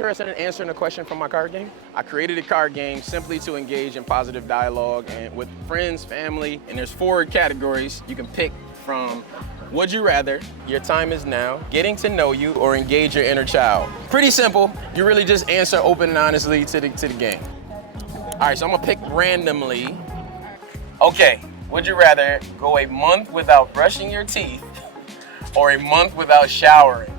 interested in answering a question from my card game? I created a card game simply to engage in positive dialogue and with friends, family, and there's 4 categories you can pick from. Would you rather, your time is now, getting to know you, or engage your inner child? Pretty simple. You really just answer open and honestly to the game. All right, so I'm gonna pick randomly. Okay, would you rather go a month without brushing your teeth or a month without showering,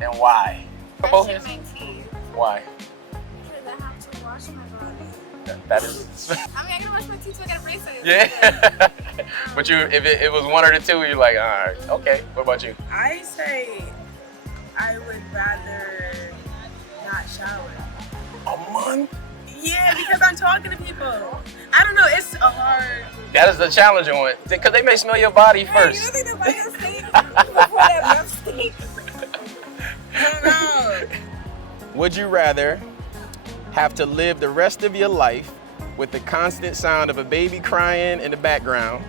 and why? Brushing my teeth. Why? Because I have to wash my body. That is. I mean, I gotta wash my teeth so I got a bracelet. Yeah. But if it was one or the two, you're like, all right, okay. What about you? I say I would rather not shower. A month? Yeah, because I'm talking to people. I don't know, it's a hard... That is the challenging one, because they may smell your body first. You don't think nobody else stink before that breath stinks? I don't know. Would you rather have to live the rest of your life with the constant sound of a baby crying in the background,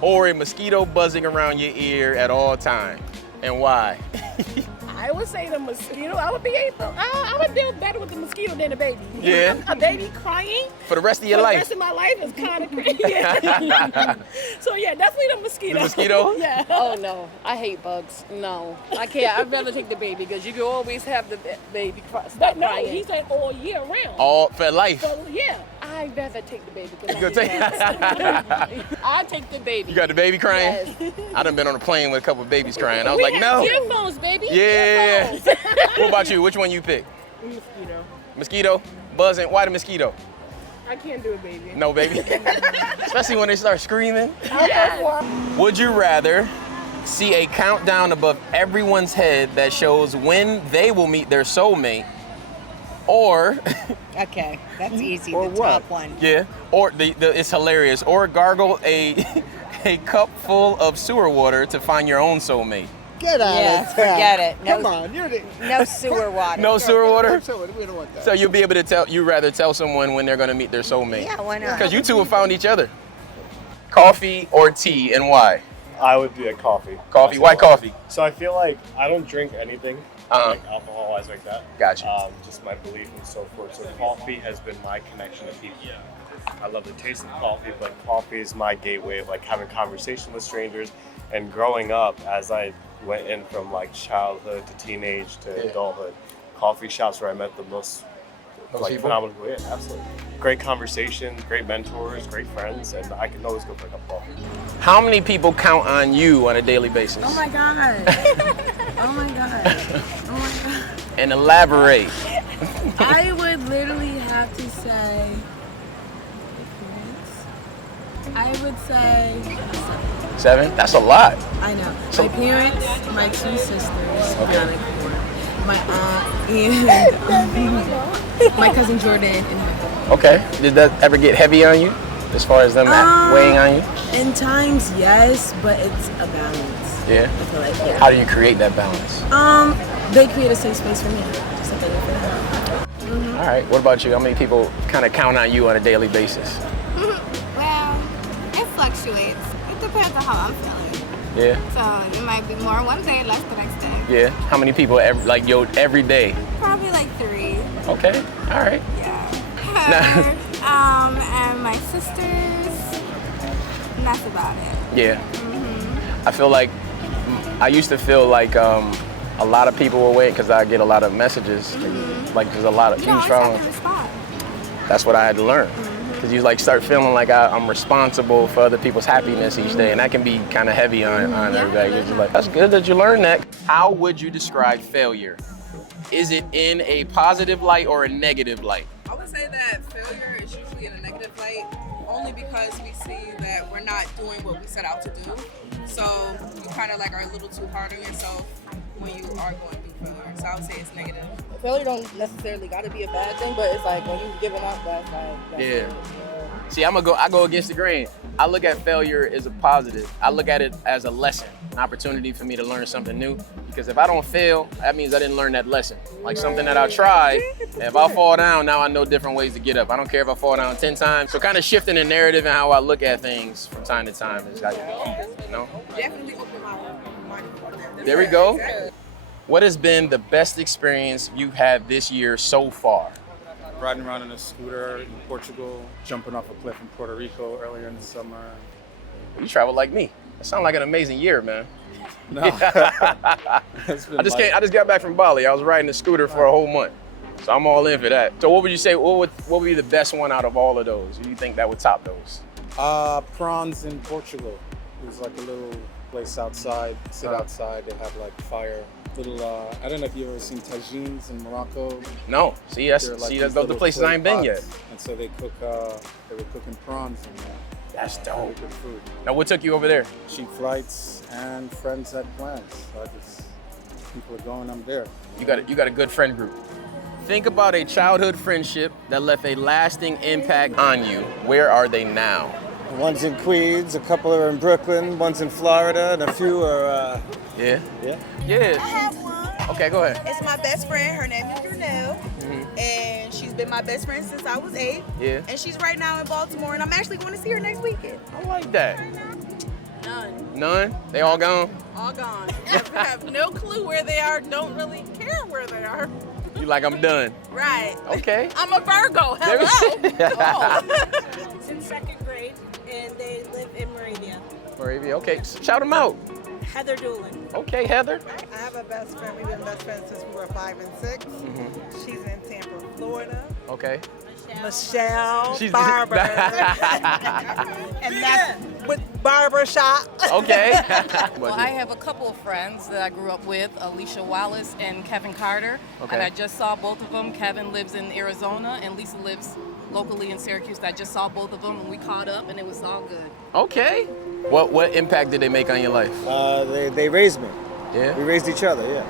or a mosquito buzzing around your ear at all times, and why? I would say the mosquito. I would deal better with the mosquito than a baby. Yeah. A baby crying For the rest of your for life. the rest of my life is kind of crazy. So yeah, definitely the mosquito. The mosquito? Yeah. Oh no, I hate bugs. No, I can't. I'd rather take the baby because you can always have the baby stop But no, crying. he said all year round. All for life. So yeah. I'd rather take the baby because You gonna I take the baby. You got the baby crying? Yes. I done been on a plane with a couple of babies crying. I was like, no. Earphones, baby. Yeah. Earphones. What about you? Which one you pick? Mosquito. Mosquito? Buzzing? Why the mosquito? I can't do it, baby. No, baby. Especially when they start screaming. Yes. Would you rather see a countdown above everyone's head that shows when they will meet their soulmate, or Okay, that's easy. Or the what? top one. yeah, or it's hilarious, or gargle a cup full of sewer water to find your own soulmate? Get out Yeah, of town. forget it. No- Come on, you're the... No sewer water. No sewer water? We don't want that. So you'll be able to you rather tell someone when they're gonna meet their soulmate? Yeah, why not? Because you two have found each other. Coffee or tea, and why? I would be a coffee. Coffee. Why coffee? So I feel like I don't drink anything like alcohol, wise like that. Gotcha. Just my belief and so forth. So coffee has been my connection to people. I love the taste of coffee, but coffee is my gateway of like having conversation with strangers. And growing up, as I went in from like childhood to teenage to adulthood, coffee shops where I met the most like people? phenomenal people. Yeah, absolutely. Great conversations, great mentors, great friends, and I can always go for a cup of coffee. How many people count on you on a daily basis? Oh my God. Oh my God. Oh my God. And elaborate. I would literally have to say, I would say 7? That's a lot. I know. So- My parents, my 2 sisters, now like 4, my aunt, and my cousin Jordan, and my brother. Okay. Did that ever get heavy on you, as far as them weighing on you? In times, yes, but it's a balance. Yeah. I feel like, yeah. How do you create that balance? They create a safe space for me, just like they do for them. All right. What about you? How many people kind of count on you on a daily basis? Well, it fluctuates. It depends on how I'm feeling. Yeah. So it might be more one day, less the next day. Yeah. How many people every day? Probably like 3. Okay. All right. Yeah. Her, and my sisters. And that's about it. Yeah. I feel like I used to feel like a lot of people were waiting because I get a lot of messages. Like there's a lot of You don't huge always have following. to respond. That's what I had to learn. Because you like start feeling like I'm responsible for other people's happiness each day, and that can be kind of heavy on everybody. You're just like, that's good that you learned that. How would you describe failure? Is it in a positive light or a negative light? I would say that failure is usually in a negative light, only because we see that we're not doing what we set out to do. So you kind of like are a little too hard on yourself when you are going through failure. So I would say it's negative. Failure don't necessarily got to be a bad thing, but it's like when you're giving up, that's like Yeah. See, I go against the grain. I look at failure as a positive. I look at it as a lesson, an opportunity for me to learn something new. Because if I don't fail, that means I didn't learn that lesson. Like something that I tried, and if I fall down, now I know different ways to get up. I don't care if I fall down 10 times. So kind of shifting the narrative and how I look at things from time to time is like, you know? Definitely open my mind for that. There we go. What has been the best experience you've had this year so far? Riding around in a scooter in Portugal, jumping off a cliff in Puerto Rico earlier in the summer. You travel like me. That sounds like an amazing year, man. No. I just got back from Bali. I was riding a scooter for a whole month. So I'm all in for that. So what would you say, what would be the best one out of all of those? Do you think that would top those? Prawns in Portugal. It was like a little place outside, outside. They have like fire. Little, I don't know if you've ever seen tagines in Morocco. No. See, that's These those the places I ain't been yet. And so they cook, they were cooking prawns in there. That's dope. Really good food. Now, what took you over there? Cheap flights and friends had plans. So people are going, I'm there. You got a good friend group. Think about a childhood friendship that left a lasting impact on you. Where are they now? One's in Queens, a couple are in Brooklyn, one's in Florida, and a few are, Yeah. I have one. Okay, go ahead. It's my best friend. Her name is Brunel. And she's been my best friend since I was 8. Yeah. And she's right now in Baltimore, and I'm actually going to see her next weekend. I like that. None. None? They all gone? All gone. I have no clue where they are. Don't really care where they are. You like, I'm done. Right. Okay. I'm a Virgo. Hello. It's in 2nd grade, and they live in Moravia. Moravia, okay. Shout them out. Heather Doolin. Okay, Heather. I have a best friend. We've been best friends since we were 5 and 6. She's in Tampa, Florida. Okay. Michelle, She's Barbara. And that's with Barbara Shop. Okay. Well, I have a couple of friends that I grew up with, Alicia Wallace and Kevin Carter. Okay. And I just saw both of them. Kevin lives in Arizona and Lisa lives locally in Syracuse. I just saw both of them and we caught up and it was all good. Okay. What impact did they make on your life? They raised me. Yeah. We raised each other, yeah.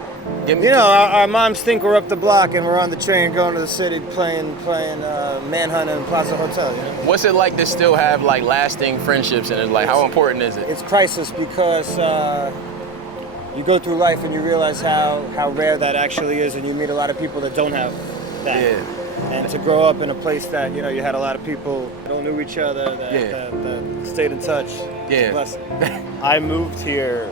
Give me- You know, our moms think we're up the block and we're on the train going to the city playing Manhunt in Plaza Hotel, you know? What's it like to still have like lasting friendships and like how important is it? It's crisis because you go through life and you realize how rare that actually is, and you meet a lot of people that don't have that. Yeah. And to grow up in a place that, you know, you had a lot of people that don't knew each other, that stayed in touch. Yeah. It's a blessing. I moved here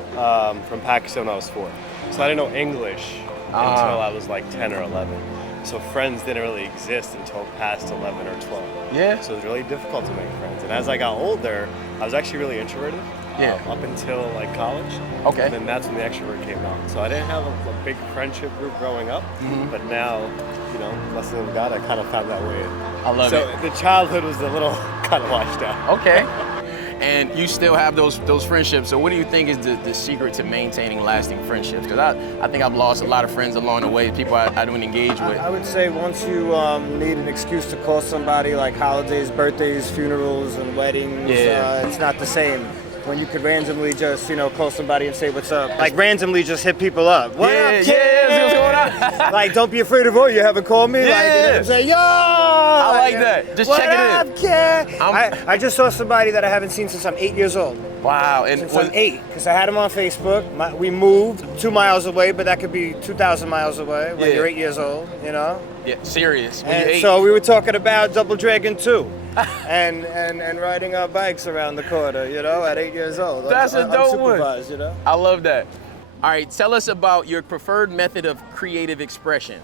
from Pakistan when I was 4. So I didn't know English until I was like 10 or 11. So friends didn't really exist until past 11 or 12. Yeah. So it was really difficult to make friends. And as I got older, I was actually really introverted. Yeah. Up until like college. Okay. And then that's when the extrovert came out. So I didn't have a big friendship group growing up. But now, you know, blessing of God, I kind of found that way. I love so it. the childhood was a little kind of washed out. Okay. And you still have those friendships. So what do you think is the secret to maintaining lasting friendships? Because I think I've lost a lot of friends along the way, people I don't engage with. I would say once you need an excuse to call somebody, like holidays, birthdays, funerals, and weddings, it's not the same. When you could randomly just, you know, call somebody and say what's up. Like randomly just hit people up. What up, kid? Yeah, what's going on? Like, don't be afraid of, you haven't called me? Yeah. Like, you know what I'm saying, yo! I like that. Just check it in. What up, kid? I just saw somebody that I haven't seen since I'm 8 years old. Wow. And Since I'm 8, because I had him on Facebook. We moved 2 miles away, but that could be 2,000 miles away when you're 8 years old, you know? Yeah, serious. When And you're 8. so we were talking about Double Dragon 2 and riding our bikes around the corner, you know, at 8 years old. That's a dope one. Unsupervised, you know? I love that. All right, tell us about your preferred method of creative expression.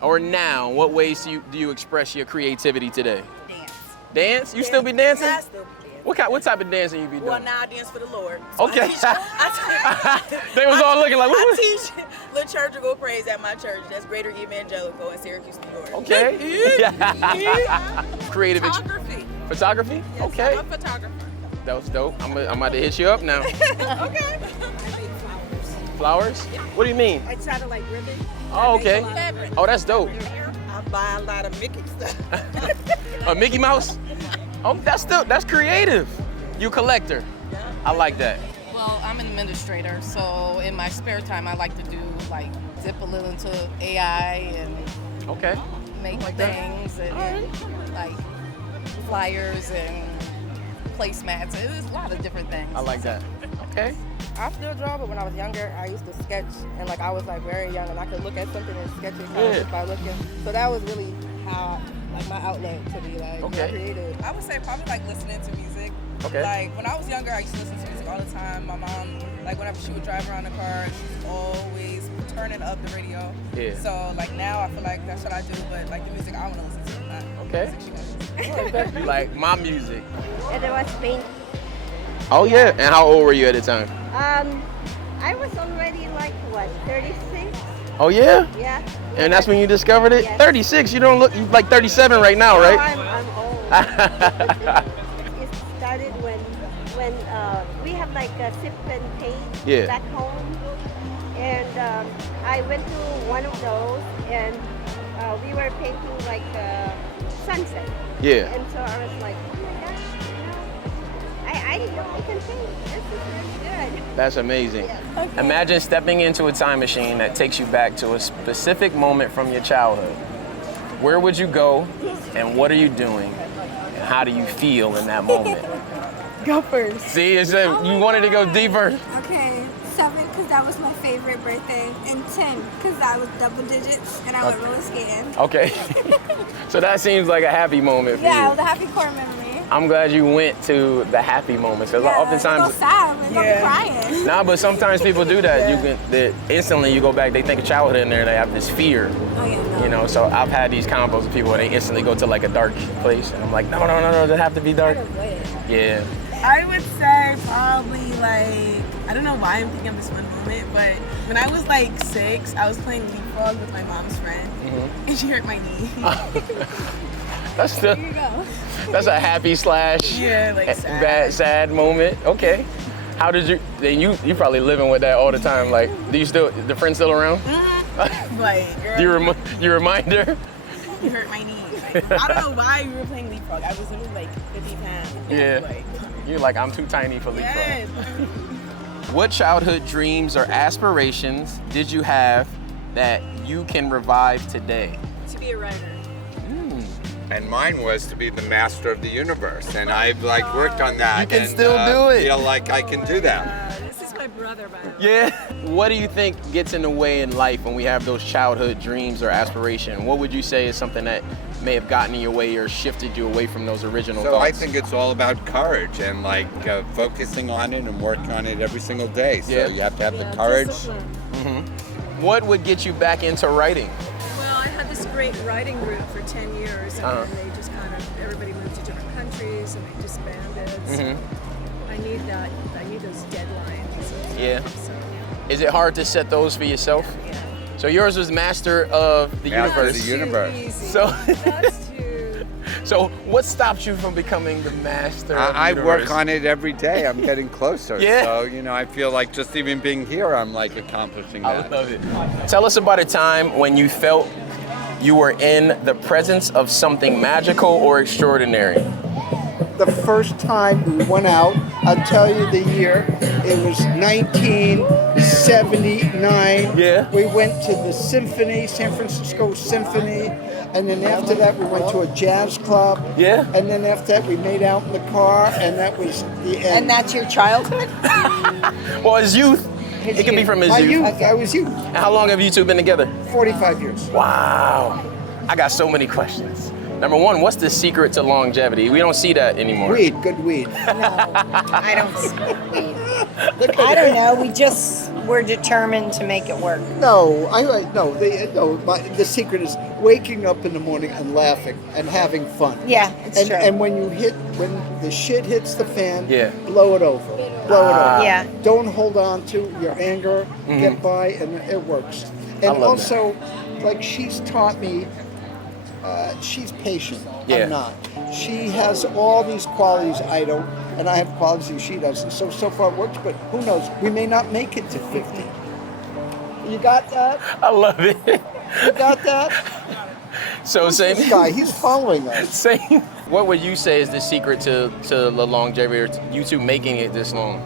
Or now, what ways do you express your creativity today? Dance. Dance? You still be dancing? I still dance. What type of dancing you be doing? Well, now I dance for the Lord. So Okay. I teach, They was all looking like, I what? teach liturgical praise at my church. That's Greater Evangelical in Syracuse, New York. Okay. Creative Photography. photography? Yes, Okay. I'm a photographer. That was dope. I'm about to hit you up now. Okay. Flowers? What do you mean? I try to like ribbon. Oh, okay. Oh, that's dope. I buy a lot of Mickey stuff. A Mickey Mouse? Oh, that's creative. You a collector. I like that. Well, I'm an administrator, so in my spare time, I like to do like dip a little into AI and Okay. make things and like flyers and placemats. There's a lot of different things. I like that. Okay. I still draw, but when I was younger, I used to sketch, and like I was like very young, and I could look at something and sketch it kind of just by looking. So that was really how like my outlet to be like creative. I would say probably like listening to music. Okay. Like when I was younger, I used to listen to music all the time. My mom, like whenever she would drive around the car, she's always turning up the radio. Yeah. So like now, I feel like that's what I do. But like the music I want to listen to, not Okay. the music she wants to listen to. You like my music. It was pink. Oh yeah. And how old were you at the time? I was already like what, 36? Oh yeah. Yeah. And that's when you discovered it. Yes. 36. You don't look. You like 37 right now, right? I'm old. It started when we have like a sip and paint back home, and I went to one of those, and we were painting like sunset. Yeah. And so I was like, oh my gosh, I didn't know I can paint. This is really good. That's amazing. Imagine stepping into a time machine that takes you back to a specific moment from your childhood. Where would you go, and what are you doing, and how do you feel in that moment? Go first. See, it's you wanted to go deeper. Okay, 7 because that was my favorite birthday, and 10 because I was double digits and I went roller skating. Okay. So that seems like a happy moment for Yeah, it you. was a happy core memory. I'm glad you went to the happy moments because Yeah, oftentimes. it's so sad. We're gonna be crying. Nah, but sometimes people do that. Instantly you go back, they think of childhood in there, and they have this fear. Oh yeah, no. You know, so I've had these combos with people and they instantly go to like a dark place, and I'm like, no, does it have to be dark? Yeah. I would say probably like, I don't know why I'm thinking of this one moment, but when I was like 6, I was playing leapfrog with my mom's friend, and she hurt my knee. That's There you go. That's a happy slash sad moment. Okay. How did you? Then you probably living with that all the time. Like, the friend still around? Like, girl, You remind her? you hurt my knee. Like, I don't know why we were playing leapfrog. I was literally like 50 pounds. Yeah. Like, You're like, I'm too tiny for leapfrog. yes. What childhood dreams or aspirations did you have that you can revive today? To be a writer. And mine was to be the master of the universe, and I've like worked on that. You can and, still do it. Feel like I can do that. This is my brother, by the way. Yeah. What do you think gets in the way in life when we have those childhood dreams or aspiration? What would you say is something that may have gotten in your way or shifted you away from those original So thoughts? I think it's all about courage and like focusing on it and working on it every single day. So you have to have the courage. What would get you back into writing? Well, I had this great writing group for 10 years, and then they just kind of, everybody moved to different countries, and they disbanded. So I need that. I need those deadlines. Yeah. So, Is it hard to set those for yourself? yeah. So yours was master of the Master of universe. the universe. Too easy. So, That's too. so what stops you from becoming the master of the I universe? work on it every day. I'm getting closer. Yeah. So, you know, I feel like just even being here, I'm like accomplishing I that. love it. Tell us about a time when you felt you were in the presence of something magical or extraordinary. The first time we went out, I'll tell you the year, it was 1979. Yeah. We went to the Symphony, San Francisco Symphony, and then after that we went to a jazz club. Yeah. And then after that we made out in the car, and that was the end. And that's your childhood? Well, his youth. It can be from his My youth. youth, I was youth. And how long have you two been together? 45 years. Wow. I got so many questions. Number one, what's the secret to longevity? We don't see that anymore. Weed, good weed. No, I don't smoke weed. I don't know. We're determined to make it work. No, the secret is waking up in the morning and laughing and having fun. Yeah, it's true. And when the shit hits the fan, blow it over. Blow it over. Yeah. Don't hold on to your anger. Get by, and it works. And love also, like she's taught me, she's patient. Yeah. I'm not. She has all these qualities I don't, and I have qualities she doesn't. So far it works, but who knows? We may not make it to 50. You got that? I love it. You got that? So same. This guy, he's following us. Same. What would you say is the secret to the longevity, or you two making it this long?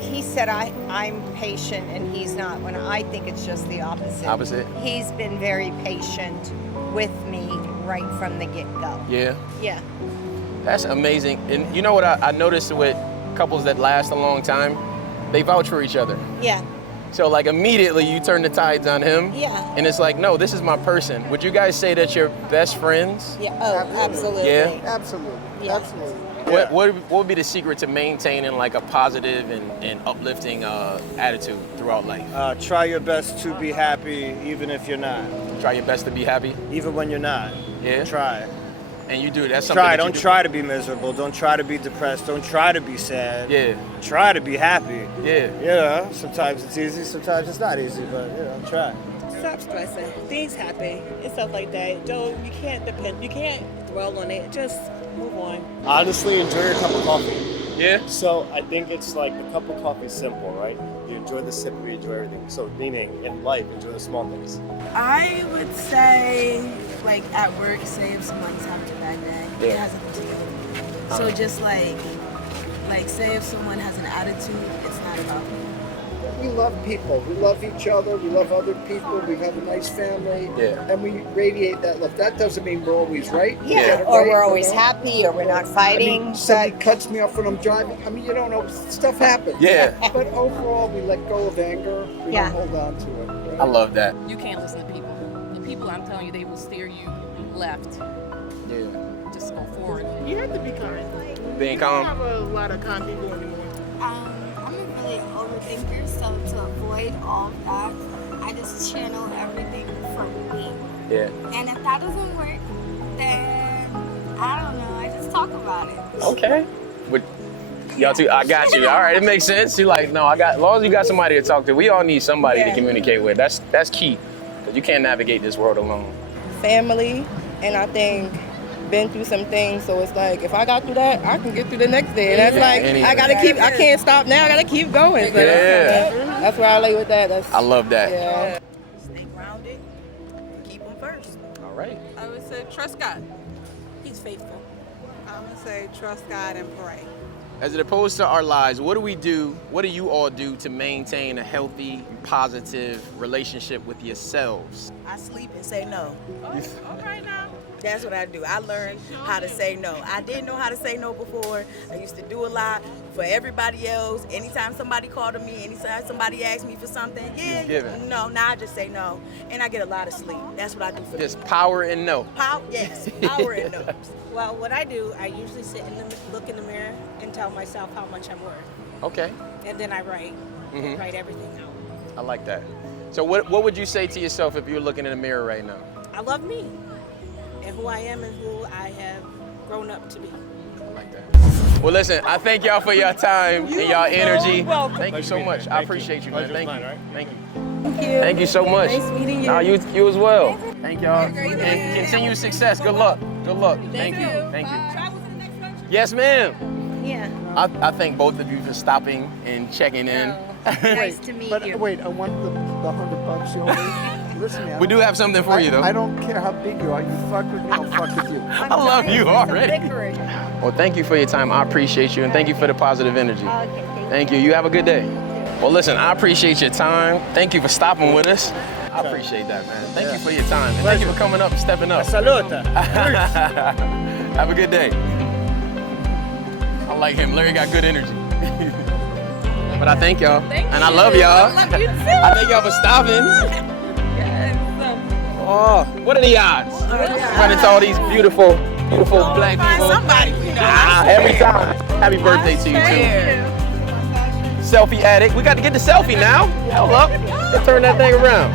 He said I'm patient and he's not, when I think it's just the opposite. Opposite? He's been very patient with me right from the get-go. Yeah. Yeah. That's amazing. And you know what I noticed with couples that last a long time? They vouch for each other. Yeah. So like immediately you turn the tides on him. Yeah. And it's like, no, this is my person. Would you guys say that you're best friends? Yeah. Oh, absolutely. Yeah. Absolutely. Yeah. Absolutely. What would be the secret to maintaining like a positive and uplifting attitude throughout life? Try your best to be happy, even if you're not. Try your best to be happy? Even when you're not. Yeah? Try. And you do, that's something Try, that you don't do? try to be miserable. Don't try to be depressed. Don't try to be sad. Yeah. Try to be happy. Yeah. You know, sometimes it's easy, sometimes it's not easy, but you know, try. Stop stressing. Things happen and stuff like that. Don't, you can't dwell on it. Just move on. Honestly, enjoy your cup of coffee. Yeah? So I think it's like the cup of coffee is simple, right? You enjoy the sip, you enjoy everything. So meaning in life, enjoy the small things. I would say, like at work, say if someone's having a bad day, it has nothing to do with me. So just like say if someone has an attitude, it's not about me. We love people. We love each other. We love other people. We have a nice family. Yeah. And we radiate that love. That doesn't mean we're always right. We get it Or right, we're you always know? happy, or we're not fighting. I mean, somebody cuts me off when I'm driving. I mean, you don't know. Stuff happens. Yeah. But overall, we let go of anger. We don't hold on to it. Right? I love that. You can't listen to people. The people, I'm telling you, they will steer you left. Yeah. Just go forward. You have to be kind. Being We don't calm? have a lot of calm people anymore. I'm a really overthinker, so to avoid all of that, I just channel everything for me. Yeah. And if that doesn't work, then I don't know. I just talk about it. Okay. But y'all two, I got you. All right, it makes sense. You're like, no, as long as you got somebody to talk to, we all need somebody to communicate with. That's key. Because you can't navigate this world alone. Family, and I think been through some things, so it's like if I got through that, I can get through the next day. And that's like I gotta keep. I can't stop now. I gotta keep going. So that's where I lay with that. I love that. Yeah. Stay grounded. Keep them first. All right. I would say trust God. He's faithful. I'm gonna say trust God and pray. As it opposed to our lives, what do you all do to maintain a healthy, positive relationship with yourselves? I sleep and say no. Okay now. That's what I do. I learned how to say no. I didn't know how to say no before. I used to do a lot for everybody else. Anytime somebody called on me, anytime somebody asked me for something, now I just say no. And I get a lot of sleep. That's what I do for Just power and no. power and no. Well, what I do, I usually sit and look in the mirror and tell myself how much I'm worth. Okay. And then I write everything out. I like that. So what would you say to yourself if you were looking in the mirror right now? I love me and who I am and who I have grown up to be. Well, listen, I thank y'all for your time and y'all energy. welcome. Thank you so much. I appreciate you, man. Thank you. Thank you. Thank you. Thank you so much. Nice meeting you. Nah, you as well. Thank y'all. And continued success. Good luck. Good luck. Thank you. Thank you. Yes, ma'am. Yeah. I thank both of you for stopping and checking in. Nice to meet you. Wait, I want the $100 you owe me. Listen, man. We do have something for you, though. I don't care how big you are. You fuck with me, I'll fuck with you. I love you already. Well, thank you for your time. I appreciate you, and thank you for the positive energy. Thank you. You have a good day. Well, listen, I appreciate your time. Thank you for stopping with us. I appreciate that, man. Thank you for your time. And thank you for coming up and stepping up. Saluta. Have a good day. I like him. Larry got good energy. But I thank y'all. And I love y'all. I love you too. I thank y'all for stopping. Oh, what are the odds? Running to all these beautiful black people. Somebody we know. Every time. Happy birthday to you too. Selfie addict. We got to get the selfie now. Hold up. Let's turn that thing around.